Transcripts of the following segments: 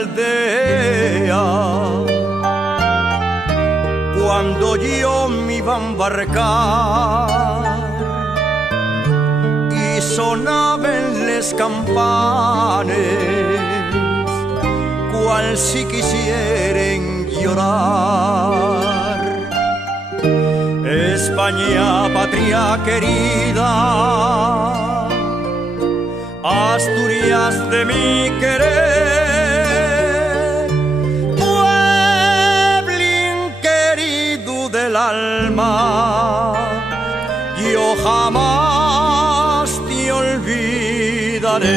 aldea. Cuando yo me iba a embarcar y sonaban las campanas, cual si quisieren llorar. España, patria querida, Asturias de mi querer, pueblín querido del alma, yo jamás te olvidaré.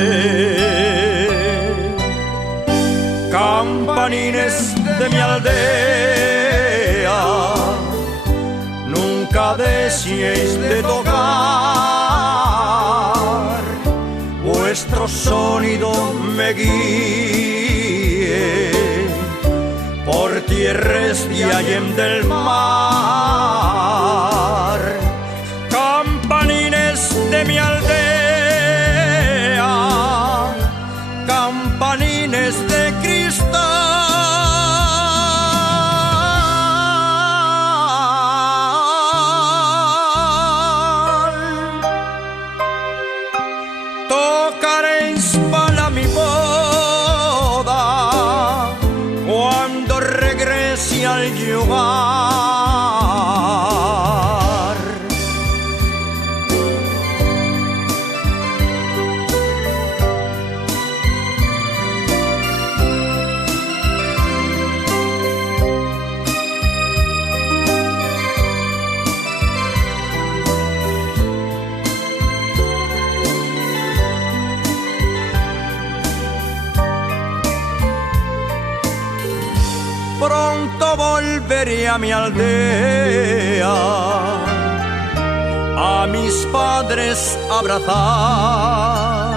Campanines de mi aldea, nunca deseéis de tocar, vuestro sonido me guíe por tierras de allende del mar. Campanines de mi aldea, campanines de cristal, tocaréis para mi boda cuando regrese al lugar. Pronto volveré a mi aldea, a mis padres abrazar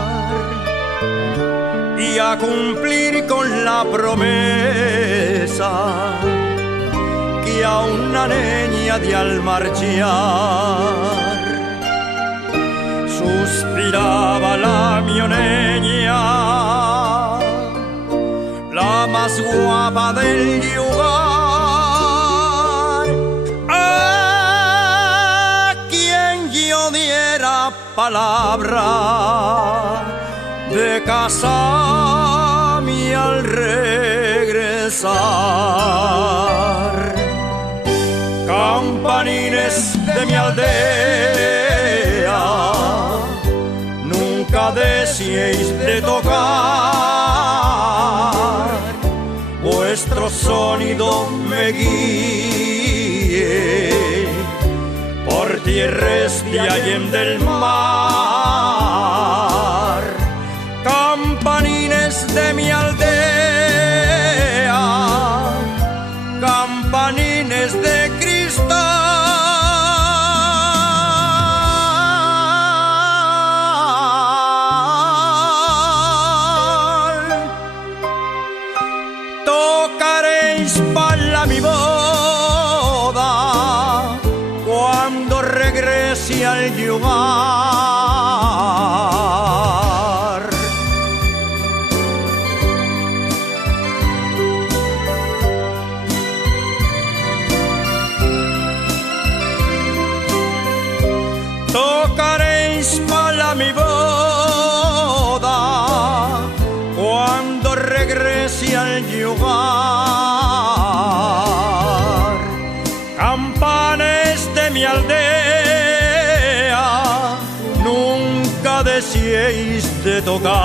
y a cumplir con la promesa que a una niña de al marchar suspiraba la mioneña, la más guapa del lugar, a quien yo diera palabra de casarme al regresar. Campanines de mi aldea, nunca deseéis de tocar, vuestro sonido me guíe por tierras de allende del mar. Campanines de mi aldea, campanines de cristal, tocaréis para mi boda cuando regrese al lugar. Tocaréis para mi boda cuando regrese al lugar. Campanes de mi aldea, nunca deseéis de tocar.